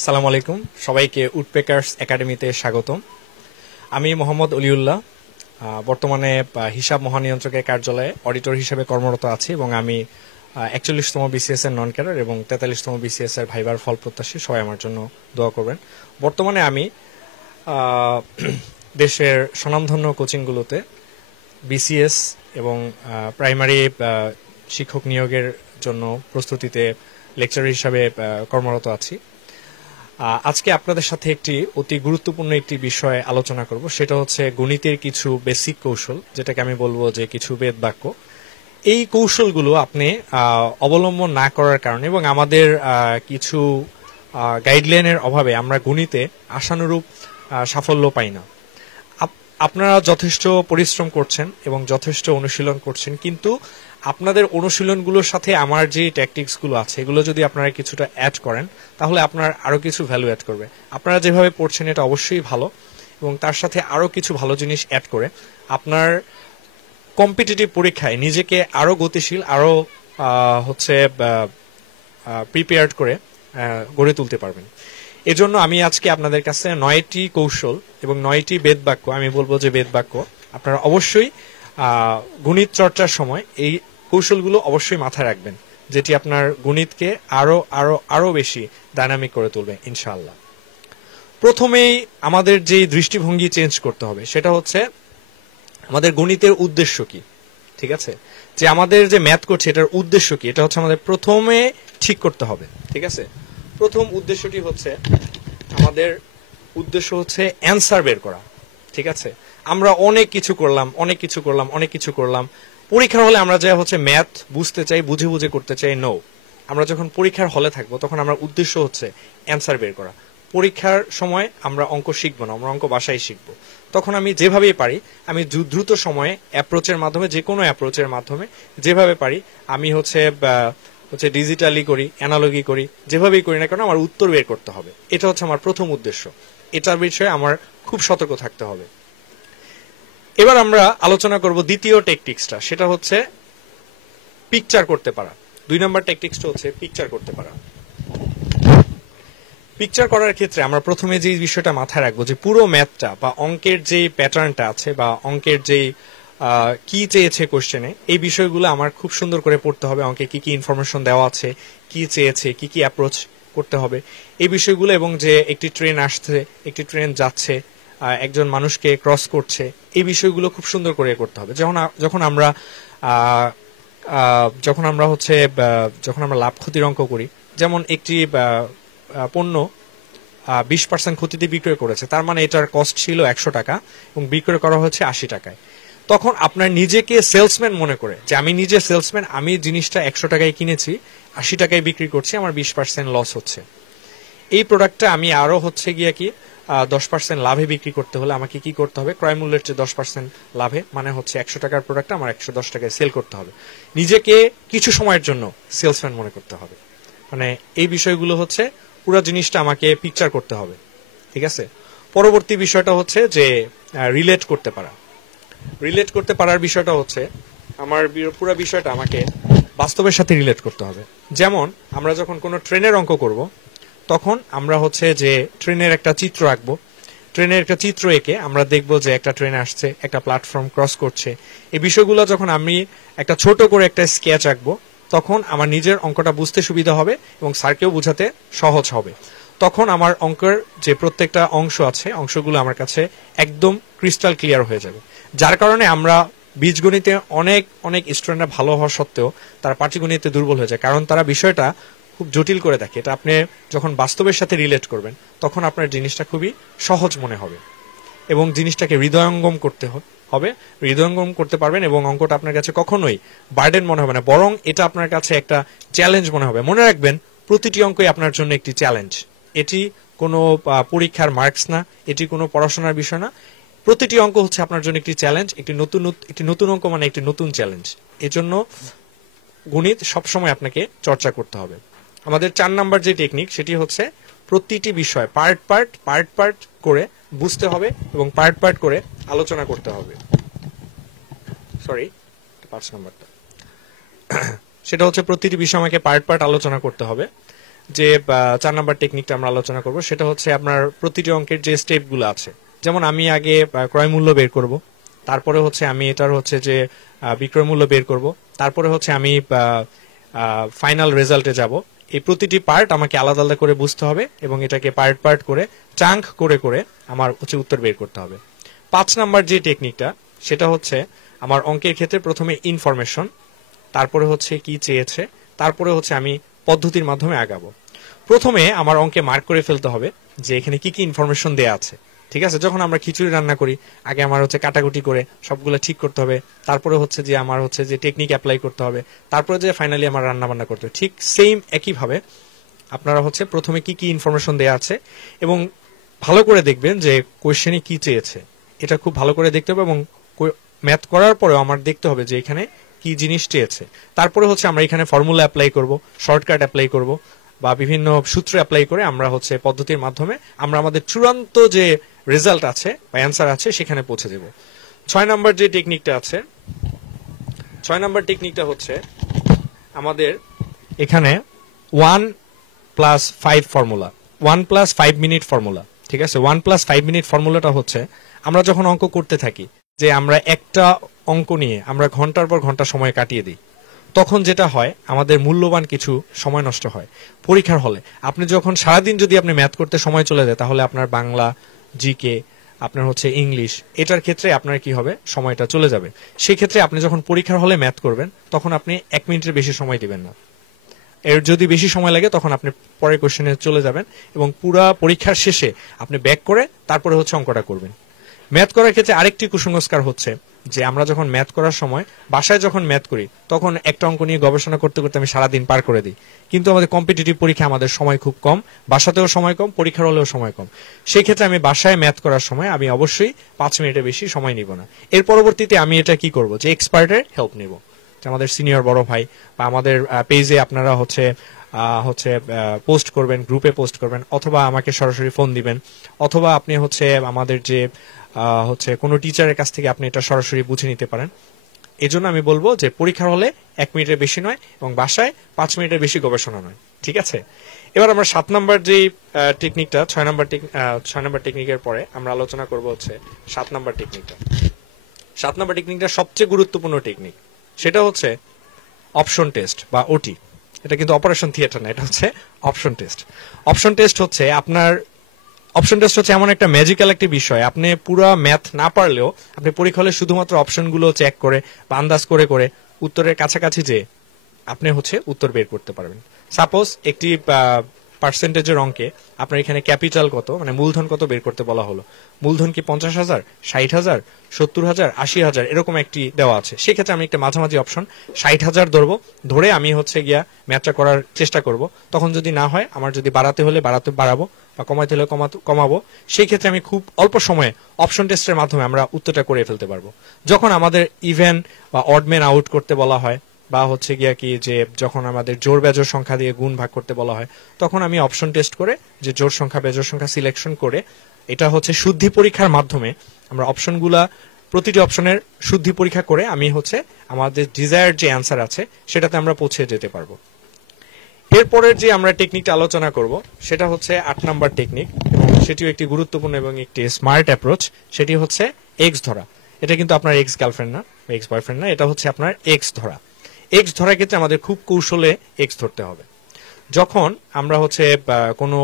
আসসালামু আলাইকুম, সবাইকে উডপেকার্স একাডেমিতে স্বাগতম। আমি মোহাম্মদ অলিউল্লাহ, বর্তমানে হিসাব মহানিয়ন্ত্রকের কার্যালয়ে অডিটর হিসেবে কর্মরত আছি এবং আমি 41তম বিসিএস এর নন ক্যাডার এবং 43তম বিসিএস এর ভাইবার ফল প্রত্যাশী। সবাই আমার জন্য দোয়া করবেন। বর্তমানে আমি দেশের স্বনামধন্য কোচিংগুলোতে বিসিএস এবং প্রাইমারি শিক্ষক নিয়োগের জন্য প্রস্তুতিতে লেকচারার হিসাবে কর্মরত আছি। আজকে আপনাদের সাথে একটি অতি গুরুত্বপূর্ণ একটি বিষয় আলোচনা করব, সেটা হচ্ছে গণিতের কিছু বেসিক কৌশল, যেটাকে আমি বলবো যে কিছু বেদ বাক্য। এই কৌশলগুলো আপনি অবলম্বন না করার কারণে এবং আমাদের কিছু গাইডলাইনের অভাবে আমরা গণিতে আশানুরূপ সাফল্য পাই না। আপনারা যথেষ্ট পরিশ্রম করছেন এবং যথেষ্ট অনুশীলন করছেন, কিন্তু আপনাদের অনুশীলনগুলোর সাথে আমার যে ট্যাকটিক্সগুলো আছে এগুলো যদি আপনারা কিছুটা অ্যাড করেন তাহলে আপনার আরো কিছু ভ্যালু অ্যাড করবে। আপনারা যেভাবে পড়ছেন এটা অবশ্যই ভালো, এবং তার সাথে আরো কিছু ভালো জিনিস অ্যাড করে আপনার কম্পিটিটিভ পরীক্ষায় নিজেকে আরো গতিশীল, আরো প্রিপেয়ার্ড করে গড়ে তুলতে পারবেন। এজন্য আমি আজকে আপনাদের কাছে 9টি কৌশল এবং 9টি বেদ বাক্য, আমি বলবো যে বেদ বাক্য আপনারা অবশ্যই গণিত চর্চার সময় এই কৌশলগুলো অবশ্যই মাথায় রাখবেন, যেটি আপনার গণিতকে আরো আরো আরো বেশি ডাইনামিক করে তুলবে ইনশাআল্লাহ। প্রথমেই আমাদের যে দৃষ্টিভঙ্গি চেঞ্জ করতে হবে সেটা হচ্ছে আমাদের গণিতের উদ্দেশ্য কি। ঠিক আছে, যে আমাদের যে ম্যাথ করছে এটার উদ্দেশ্য কি, এটা হচ্ছে আমাদের প্রথমে ঠিক করতে হবে। ঠিক আছে, প্রথম উদ্দেশ্যটি হচ্ছে আমাদের উদ্দেশ্য হচ্ছে অ্যান্সার বের করা। ঠিক আছে, আমরা অনেক কিছু করলাম পরীক্ষার হলে আমরা যা হচ্ছে ম্যাথ বুঝতে চাই, বুঝে বুঝে করতে চাই। নো, আমরা যখন পরীক্ষার হলে থাকবো তখন আমরা উদ্দেশ্য হচ্ছে অ্যান্সার বের করা। পরীক্ষার সময় আমরা অঙ্ক শিখবো না, আমরা অঙ্ক বাসায় শিখবো। তখন আমি যেভাবেই পারি, আমি দ্রুত সময়ে অ্যাপ্রোচের মাধ্যমে, যে কোনো অ্যাপ্রোচের মাধ্যমে যেভাবে পারি আমি হচ্ছে ডিজিটালি করি, অ্যানালগি করি, যেভাবেই করি না কেন আমার উত্তর বের করতে হবে। এটা হচ্ছে আমার প্রথম উদ্দেশ্য। এটার বিষয়ে আমার খুব সতর্ক থাকতে হবে। এবার আমরা আলোচনা করব দ্বিতীয় টেকটিক্সটা, সেটা হচ্ছে পিকচার করতে পারা। 2 নম্বর টেকটিক্সটা হচ্ছে পিকচার করতে পারা। পিকচার করার ক্ষেত্রে আমরা প্রথমে যে বিষয়টা মাথায় রাখবো যে পুরো ম্যাথটা বা অঙ্কের যে প্যাটার্নটা আছে বা অঙ্কের যে কি চেয়েছে কোশ্চেনে, এই বিষয়গুলো আমার খুব সুন্দর করে পড়তে হবে। অঙ্কে কি কি ইনফরমেশন দেওয়া আছে, কি চেয়েছে, কি কি অ্যাপ্রোচ করতে হবে এই বিষয়গুলো, এবং যে একটি ট্রেন আসছে, একটি ট্রেন যাচ্ছে, একজন মানুষকে ক্রস করছে, এই বিষয়গুলো খুব সুন্দর করে করতে হবে। যখন আমরা লাভ ক্ষতির অঙ্ক করি, যেমন একটি পণ্য 20% ক্ষতিতে বিক্রয় করেছে, তার মানে এটার কস্ট ছিল 100 টাকা এবং বিক্রয় করা হচ্ছে 80 টাকায়। তখন আপনার নিজেকে সেলসম্যান মনে করে যে আমি নিজে সেলসম্যান, আমি জিনিসটা 100 টাকায় কিনেছি, 80 টাকায় বিক্রি করছি, আমার 20% লস হচ্ছে। এই প্রোডাক্টটা আমি আরো 10% লাভে বিক্রি করতে হলে আমাকে কি করতে হবে, ক্রয় মূল্যের চেয়ে 10% লাভে, মানে হচ্ছে 100 টাকার প্রোডাক্টটা আমার 110 টাকায় সেল করতে হবে। নিজেকে কিছু সময়ের জন্য সেলসম্যান মনে করতে হবে। মানে এই বিষয়গুলো হচ্ছে পুরো জিনিসটা আমাকে পিকচার করতে হবে। ঠিক আছে, পরবর্তী বিষয়টা হচ্ছে যে রিলেট করতে পারা। রিলেট করতে পারার বিষয়টা হচ্ছে আমার পুরো বিষয়টা আমাকে বাস্তবের সাথে রিলেট করতে হবে। যেমন আমরা যখন কোনো ট্রেনের অঙ্ক করব তখন আমরা হচ্ছে যে ট্রেনের একটা চিত্র আঁকবো। ট্রেনের একটা চিত্র এঁকে আমরা দেখবো যে একটা ট্রেন আসছে, একটা প্ল্যাটফর্ম ক্রস করছে। এই বিষয়গুলো যখন আমি একটা ছোট করে একটা স্কেচ আঁকবো তখন আমার নিজের অঙ্কটা বুঝতে সুবিধা হবে এবং স্যারকেও বোঝাতে সহজ হবে। তখন আমার অঙ্কের যে প্রত্যেকটা অংশ আছে, অংশগুলো আমার কাছে একদম ক্রিস্টাল ক্লিয়ার হয়ে যাবে। যার কারণে আমরা বীজগণিতে অনেক অনেক স্টুডেন্টরা ভালো হওয়া সত্ত্বেও তারা পাটিগণিতে দুর্বল হয়ে যায়, কারণ তারা বিষয়টা খুব জটিল করে দেখে। এটা আপনি যখন বাস্তবের সাথে রিলেট করবেন তখন আপনার জিনিসটা খুবই সহজ মনে হবে এবং জিনিসটাকে হৃদয়ঙ্গম করতে হবে, হৃদয়ঙ্গম করতে পারবেন এবং অঙ্কটা আপনার কাছে কখনোই বার্ডেন মনে হবে না, বরং এটা আপনার কাছে একটা চ্যালেঞ্জ মনে হবে। মনে রাখবেন, প্রতিটি অঙ্কই আপনার জন্য একটি চ্যালেঞ্জ। এটি কোনো পরীক্ষার মার্কস না, এটি কোনো পড়াশোনার বিষয় না। প্রতিটি অঙ্ক হচ্ছে আপনার জন্য একটি চ্যালেঞ্জ, একটি নতুন অঙ্ক মানে একটি নতুন চ্যালেঞ্জ। এজন্য গণিত সবসময় আপনাকে চর্চা করতে হবে। আমাদের 4 নাম্বার যে টেকনিক সেটি হচ্ছে প্রতিটি বিষয় পার্ট পার্ট করে বুঝতে হবে এবং পার্ট পার্ট করে আলোচনা করতে হবে। 5 নাম্বারটা সেটা হচ্ছে প্রতিটি বিষয় আমাকে পার্ট আলোচনা করতে হবে। যে 4 নাম্বার টেকনিকটা আমরা আলোচনা করব সেটা হচ্ছে আপনার প্রতিটি অঙ্কের যে স্টেপগুলো আছে, যেমন আমি আগে ক্রয় মূল্য বের করব, তারপরে হচ্ছে আমি এটার হচ্ছে যে বিক্রয় মূল্য বের করব, তারপরে হচ্ছে আমি ফাইনাল রেজাল্টে যাব। এই প্রতিটি পার্ট আমাকে আলাদা আলাদা করে বুঝতে হবে এবং এটাকে পার্ট পার্ট করে চাঙ্ক করে করে আমার হচ্ছে উত্তর বের করতে হবে। 5 নাম্বার যে টেকনিকটা সেটা হচ্ছে আমার অঙ্কের ক্ষেত্রে প্রথমে ইনফরমেশন, তারপরে হচ্ছে কি চেয়েছে, তারপরে হচ্ছে আমি পদ্ধতির মাধ্যমে আগাবো। প্রথমে আমার অঙ্কে মার্ক করে ফেলতে হবে যে এখানে কি কি ইনফরমেশন দেয়া আছে। ঠিক আছে, যখন আমরা খিচুড়ি রান্না করি আগে আমার হচ্ছে কাটাকুটি করে সবগুলো ঠিক করতে হবে, তারপরে হচ্ছে যে আমার হচ্ছে যে টেকনিক অ্যাপ্লাই করতে হবে, তারপরে যে ফাইনালি আমার রান্না বান্না করতে হবে। ঠিক সেম একইভাবে আপনারা হচ্ছে প্রথমে কি কি ইনফরমেশন দেয়া আছে এবং ভালো করে দেখবেন যে কোয়েশ্চেনে কি চেয়েছে, এটা খুব ভালো করে দেখতে হবে এবং ম্যাথ করার পরেও আমার দেখতে হবে যে এখানে কি জিনিস চেয়েছে। তারপরে হচ্ছে আমরা এখানে ফর্মুলা অ্যাপ্লাই করব, শর্টকাট অ্যাপ্লাই করব বা বিভিন্ন সূত্র অ্যাপ্লাই করে আমরা হচ্ছে পদ্ধতির মাধ্যমে আমরা আমাদের চূড়ান্ত যে রেজাল্ট আছে বা অ্যান্সার আছে সেখানে পৌঁছে দেব। 6 নাম্বার যে টেকনিকটা আছে, 6 নাম্বার টেকনিকটা হচ্ছে আমাদের এখানে 1+5 ফর্মুলা, 1+5 মিনিট ফর্মুলা। ঠিক আছে, 1+5 মিনিট ফর্মুলাটা হচ্ছে আমরা যখন অঙ্ক করতে থাকি যে আমরা একটা অঙ্ক নিয়ে আমরা ঘন্টার পর ঘন্টা সময় কাটিয়ে দিই, তখন যেটা হয় আমাদের মূল্যবান কিছু সময় নষ্ট হয়। পরীক্ষার হলে আপনি যখন সারাদিন যদি আপনি ম্যাথ করতে সময় চলে যায় তাহলে আপনার বাংলা, জিকে, আপনার হচ্ছে ইংলিশ, এটার ক্ষেত্রে আপনার কি হবে, সময়টা চলে যাবে। সেই ক্ষেত্রে আপনি যখন পরীক্ষার হলে ম্যাথ করবেন তখন আপনি 1 মিনিটের বেশি সময় দিবেন না। এর যদি বেশি সময় লাগে তখন আপনি পরের কোশ্চেনে চলে যাবেন এবং পুরা পরীক্ষার শেষে আপনি ব্যাক করে তারপরে হচ্ছে অঙ্কটা করবেন। ম্যাথ করার ক্ষেত্রে আরেকটি কুসংস্কার হচ্ছে যে আমরা যখন ম্যাথ করার সময় বাসায় যখন ম্যাথ করি তখন একটা অঙ্ক নিয়ে গবেষণা করতে করতে আমি সারাদিন পার করে দিই, কিন্তু আমাদের কম্পিটিটিভ পরীক্ষা আমাদের সময় খুব কম, বাসাতেও সময় কম, পরীক্ষার হলেও সময় কম। সেই ক্ষেত্রে আমি বাসায় ম্যাথ করার সময় আমি অবশ্যই 5 মিনিটের বেশি সময় নিব না। এর পরবর্তীতে আমি এটা কি করব, যে এক্সপার্টের হেল্প নিব, যে আমাদের সিনিয়র বড় ভাই বা আমাদের পেজে আপনারা হচ্ছে পোস্ট করবেন, গ্রুপে পোস্ট করবেন, অথবা আমাকে সরাসরি ফোন দিবেন, অথবা আপনি হচ্ছে আমাদের যে হচ্ছে কোনো টিচারের কাছ থেকে আপনি এটা সরাসরি বুঝে নিতে পারেন। এজন্য আমি বলবো যে পরীক্ষার হলে 1 মিনিটের বেশি নয় এবং বাসায় 5 মিনিটের বেশি গবেষণা নয়। ঠিক আছে, এবার আমরা 7 নাম্বার যে টেকনিকটা, 6 নাম্বার টেকনিকের পরে আমরা আলোচনা করব হচ্ছে 7 নাম্বার টেকনিকটা। 7 নাম্বার টেকনিকটা সবচেয়ে গুরুত্বপূর্ণ টেকনিক, সেটা হচ্ছে অপশন টেস্ট বা ওটি। এটা কিন্তু অপারেশন থিয়েটার না, এটা হচ্ছে অপশন টেস্ট। অপশন টেস্ট হচ্ছে এমন একটা ম্যাজিক্যাল একটা বিষয়, আপনি পুরো ম্যাথ না পারলেও আপনি পরীক্ষা হলে শুধুমাত্র অপশনগুলো চেক করে বা আন্দাজ করে করে উত্তরের কাছাকাছি যে আপনি হচ্ছে উত্তর বের করতে পারবেন। সাপোজ একটি পার্সেন্টেজের অঙ্কে আপনার এখানে ক্যাপিটাল কত, মানে মূলধন কত বের করতে বলা হলো। মূলধন কি 50,000, 60,000, 70,000, 80,000 এরকম একটি দেওয়া আছে। সেক্ষেত্রে আমি একটা মাঝামাঝি অপশন 60,000 ধরবো, ধরে আমি হচ্ছে গিয়া ম্যাথটা করার চেষ্টা করব। তখন যদি না হয়, আমার যদি বাড়াতে হলে বাড়াবো বা কমাইতে হলে কমাবো। সেই ক্ষেত্রে আমি খুব অল্প সময়ে অপশন টেস্টের মাধ্যমে আমরা উত্তরটা করে ফেলতে পারবো। যখন আমাদের ইভেন বা অড ম্যান আউট করতে বলা হয় বা হচ্ছে গিয়া কি যে যখন আমাদের জোর বেজোর সংখ্যা দিয়ে গুণ ভাগ করতে বলা হয়, তখন আমি অপশন টেস্ট করে যে জোর সংখ্যা বেজোর সংখ্যা সিলেকশন করে এটা হচ্ছে শুদ্ধি পরীক্ষার মাধ্যমে আমরা অপশনগুলা প্রতিটি অপশনের শুদ্ধি পরীক্ষা করে আমি হচ্ছে আমাদের ডিজায়ার্ড যে অ্যান্সার আছে সেটাতে আমরা পৌঁছে যেতে পারবো। এরপরের যে আমরা টেকনিকটা আলোচনা করব সেটা হচ্ছে 8 নাম্বার টেকনিক, এবং সেটিও একটি গুরুত্বপূর্ণ এবং একটি স্মার্ট অ্যাপ্রোচ। সেটি হচ্ছে এক্স ধরা। এটা কিন্তু আপনার এক্স গার্লফ্রেন্ড না, এক্স বয়ফ্রেন্ড না, এটা হচ্ছে আপনার এক্স ধরা। এক্স ধরার ক্ষেত্রে আমাদের খুব কৌশলে এক্স ধরতে হবে। যখন আমরা হচ্ছে কোনো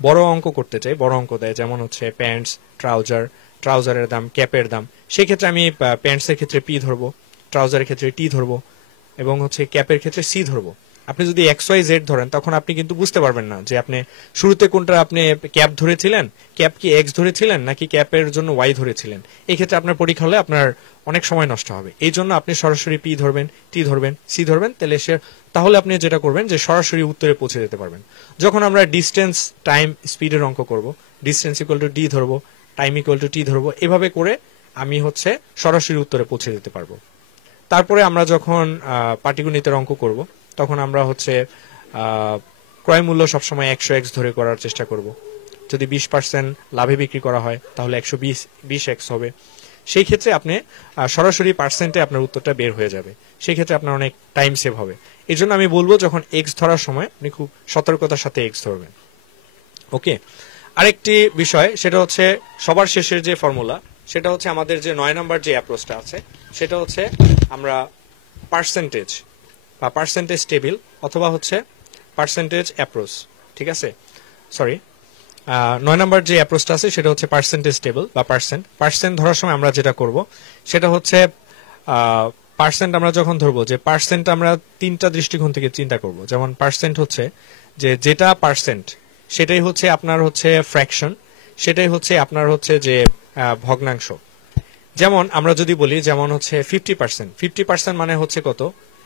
বড় অঙ্ক করতে চাই, বড় অঙ্ক দেয় যেমন হচ্ছে প্যান্টস, ট্রাউজারের দাম, ক্যাপের দাম, সেই ক্ষেত্রে আমি প্যান্টসের ক্ষেত্রে পি ধরবো, ট্রাউজারের ক্ষেত্রে টি ধরবো এবং হচ্ছে ক্যাপের ক্ষেত্রে সি ধরবো। আপনি যদি XYZ ধরেন তখন আপনি কিন্তু বুঝতে পারবেন না যে আপনি শুরুতে কোনটা আপনি ক্যাপ ধরেছিলেন, ক্যাপ কি এক্স ধরেছিলেন নাকি ক্যাপের জন্য ওয়াই ধরেছিলেন। এই ক্ষেত্রে আপনার পরীক্ষা হলে আপনার অনেক সময় নষ্ট হবে। এই জন্য আপনি সরাসরি পি ধরবেন, টি ধরবেন, সি ধরবেন, তাহলে আপনি যেটা করবেন যে সরাসরি উত্তরে পৌঁছে যেতে পারবেন। যখন আমরা ডিস্টেন্স, টাইম, স্পিডের অঙ্ক করব, ডিস্টেন্স ইকুয়াল টু ডি ধরবো, টাইম ইকুয়াল টু টি ধরবো, এভাবে করে আমি হচ্ছে সরাসরি উত্তরে পৌঁছে যেতে পারবো। তারপরে আমরা যখন পাটিগণিতের অঙ্ক করব তখন আমরা হচ্ছে ক্রয় মূল্য সবসময় 100x ধরে করার চেষ্টা করব। যদি 20% লাভে বিক্রি করা হয় তাহলে 120x হবে। সেই ক্ষেত্রে আপনি সরাসরি পার্সেন্টে আপনার উত্তরটা বের হয়ে যাবে। সেই ক্ষেত্রে আপনার অনেক টাইম সেভ হবে এই জন্য আমি বলবো যখন এক্স ধরার সময় আপনি খুব সতর্কতার সাথে এক্স ধরবেন। ওকে, আরেকটি বিষয় সেটা হচ্ছে সবার শেষের যে ফর্মুলা, সেটা হচ্ছে আমাদের যে 9 নম্বর যে অ্যাপ্রোচটা আছে সেটা হচ্ছে আমরা পার্সেন্টেজ বা পার্সেন্টেজ টেবিল অথবা হচ্ছে পার্সেন্টেজ অ্যাপ্রোচ, ঠিক আছে, সরি 9 নম্বর যে অ্যাপ্রোচটা আছে সেটা হচ্ছে পার্সেন্টেজ টেবিল বা পার্সেন্ট ধরার সময় আমরা যেটা করব সেটা হচ্ছে পার্সেন্ট আমরা যখন ধরবো যে পার্সেন্ট আমরা তিনটা দৃষ্টিকোণ থেকে চিন্তা করব। যেমন পার্সেন্ট হচ্ছে যে যেটা পার্সেন্ট সেটাই হচ্ছে আপনার হচ্ছে ফ্র্যাকশন, সেটাই হচ্ছে আপনার হচ্ছে যে ভগ্নাংশ। যেমন আমরা যদি বলি যেমন হচ্ছে 50% মানে হচ্ছে কত,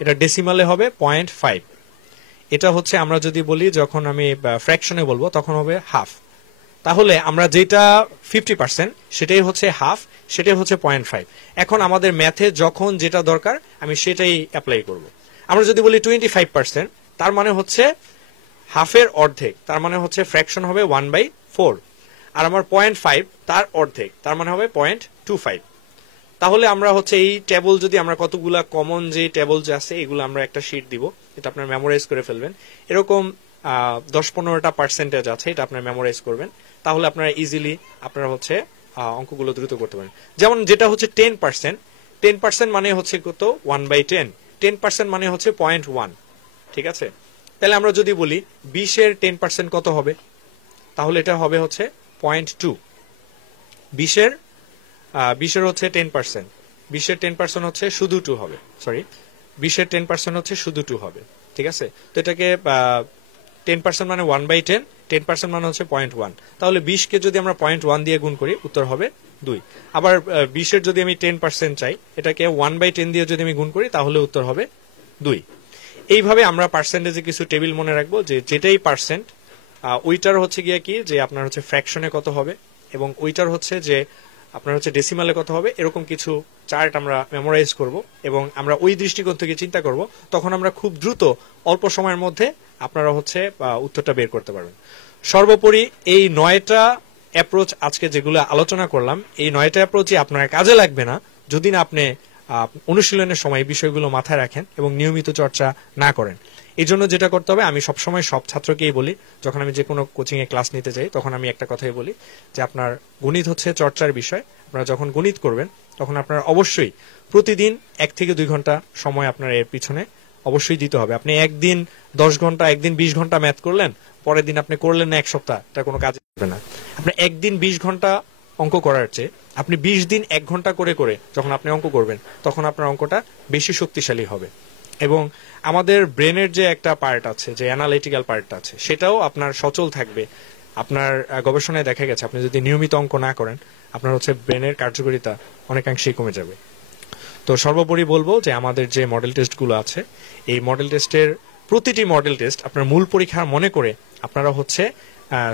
এটা ডেসিমালে হবে 0.5। এটা হচ্ছে আমরা যদি বলি যখন আমি ফ্র্যাকশনে বলবো তখন হবে হাফ। তাহলে আমরা যেটা 50% সেটাই হচ্ছে হাফ, সেটাই হচ্ছে 0.5। এখন আমাদের ম্যাথে যখন যেটা দরকার আমি সেটাই অ্যাপ্লাই করব। আমরা যদি বলি 25%, তার মানে হচ্ছে হাফের অর্ধেক, তার মানে হচ্ছে ফ্র্যাকশন হবে 1/4। আর আমার 0.5 তার অর্ধেক, তার মানে হবে 0.25। তাহলে আমরা হচ্ছে এই টেবল যদি আমরা কতগুলা কমন যে টেবল যে আছে এগুলো আমরা একটা শিট দিব, এটা আপনার মেমোরাইজ করে ফেলবেন। এরকম 10-15টা পার্সেন্টেজ আছে, এটা আপনার মেমোরাইজ করবেন, তাহলে আপনারা ইজিলি আপনারা হচ্ছে অঙ্কগুলো দ্রুত করতে পারেন। যেমন যেটা হচ্ছে 10% মানে হচ্ছে কত 1/10, 10% মানে হচ্ছে 0.1, ঠিক আছে। তাহলে আমরা যদি বলি 20-এর 10% কত হবে, তাহলে এটা হবে হচ্ছে 0.2। 20-এর হচ্ছে 10%, 20-এর 10% হচ্ছে শুধু 2 হবে, সরি 20-এর 10% হচ্ছে শুধু 2 হবে, ঠিক আছে। তো এটাকে 10% মানে 1/10, 10% মানে হচ্ছে 0.1। তাহলে 20-কে যদি আমরা 0.1 দিয়ে গুণ করি উত্তর হবে 2। আবার 20-এর যদি আমি 10% চাই, এটাকে 1/10 দিয়ে যদি আমি গুণ করি তাহলে উত্তর হবে 2। এইভাবে আমরা পার্সেন্টেজে কিছু টেবিল মনে রাখবো যে যেটাই পার্সেন্ট ওইটার হচ্ছে গিয়ে কি যে আপনার হচ্ছে ফ্র্যাকশনে কত হবে এবং ওইটার হচ্ছে যে আপনার হচ্ছে ডেসিমালে কত হবে, এরকম কিছু চার্ট আমরা মেমোরাইজ করব এবং আমরা ওই দৃষ্টিকোণ থেকে চিন্তা করব। তখন আমরা খুব দ্রুত অল্প সময়ের মধ্যে আপনারা হচ্ছে উত্তরটা বের করতে পারবেন। সর্বোপরি এই 9টা অ্যাপ্রোচ আজকে যেগুলো আলোচনা করলাম, এই 9টা অ্যাপ্রোচই আপনার কাজে লাগবে না যদি না আপনি অনুশীলনের সময় এই বিষয়গুলো মাথায় রাখেন এবং নিয়মিত চর্চা না করেন। এই জন্য যেটা করতে হবে, আমি সবসময় সব ছাত্রকেই বলি, যখন আমি যে কোনো কোচিং এ ক্লাস নিতে যাই তখন আমি একটা কথাই বলি যে আপনার গণিত হচ্ছে চর্চার বিষয়। আপনারা যখন গণিত করবেন তখন আপনারা অবশ্যই প্রতিদিন 1 থেকে 2 ঘন্টা সময় আপনার এর পিছনে অবশ্যই দিতে হবে। আপনি একদিন 10 ঘন্টা, একদিন 20 ঘন্টা ম্যাথ করলেন, পরের দিন আপনি করলেন না 1 সপ্তাহ, এটা কোনো কাজে হবে না। আপনি একদিন 20 ঘন্টা অঙ্ক করার চেয়ে আপনি 20 দিন 1 ঘন্টা করে করে যখন আপনি অঙ্ক করবেন তখন আপনার অঙ্কটা বেশি শক্তিশালী হবে। এবং আমাদের ব্রেনের যে একটা পার্ট আছে, যে অ্যানালিটিক্যাল পার্টটা আছে, সেটাও আপনার সচল থাকবে। আপনার গবেষণায় দেখা গেছে আপনি যদি নিয়মিত অঙ্ক না করেন আপনার হচ্ছে ব্রেনের কার্যকারিতা অনেকাংশেই কমে যাবে। তো সর্বোপরি বলবো যে আমাদের যে মডেল টেস্টগুলো আছে, এই মডেল টেস্টের প্রতিটি মডেল টেস্ট আপনার মূল পরীক্ষা মনে করে আপনারা হচ্ছে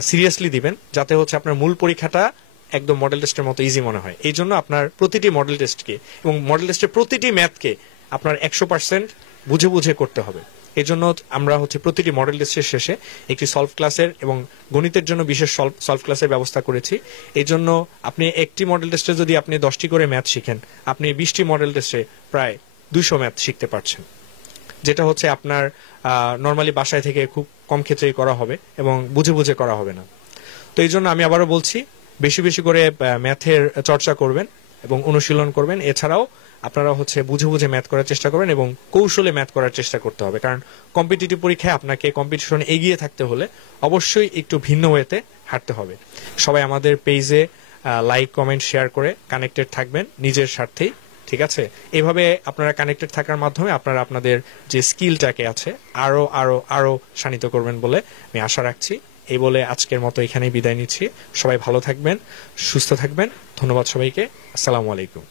সিরিয়াসলি দিবেন, যাতে হচ্ছে আপনার মূল পরীক্ষাটা একদম মডেল টেস্টের মতো ইজি মনে হয়। এই জন্য আপনার প্রতিটি মডেল টেস্টকে এবং মডেল টেস্টের প্রতিটি ম্যাথকে আপনার 100% বুঝে বুঝে করতে হবে। এই জন্য আমরা হচ্ছে প্রতিটি মডেল টেস্টের শেষে একটি সলভ ক্লাসের এবং গণিতের জন্য বিশেষ সলভ ক্লাসের ব্যবস্থা করেছি। এই জন্য আপনি একটি মডেল টেস্টে যদি আপনি 10টি করে ম্যাথ শিখেন, আপনি 20টি মডেল টেস্টে প্রায় 200 ম্যাথ শিখতে পারছেন, যেটা হচ্ছে আপনার নর্মালি বাসায় থেকে খুব কম ক্ষেত্রেই করা হবে এবং বুঝে বুঝে করা হবে না। তো এই জন্য আমি আবারও বলছি, বেশি বেশি করে ম্যাথের চর্চা করবেন এবং অনুশীলন করবেন। এছাড়াও আপনারা হচ্ছে বুঝে বুঝে ম্যাথ করার চেষ্টা করবেন এবং কৌশলে ম্যাথ করার চেষ্টা করতে হবে, কারণ কম্পিটিটিভ পরীক্ষায় আপনাকে কম্পিটিশনে এগিয়ে থাকতে হলে অবশ্যই একটু ভিন্ন ওয়েতে হাঁটতে হবে। সবাই আমাদের পেজে লাইক, কমেন্ট, শেয়ার করে কানেক্টেড থাকবেন নিজের স্বার্থেই, ঠিক আছে। এইভাবে আপনারা কানেক্টেড থাকার মাধ্যমে আপনারা আপনাদের যে স্কিলটাকে আছে আরো আরো আরো শানিত করবেন বলে আমি আশা রাখছি। এই বলে আজকের মতো এখানেই বিদায় নিচ্ছি। সবাই ভালো থাকবেন, সুস্থ থাকবেন। ধন্যবাদ সবাইকে। আসসালামু আলাইকুম।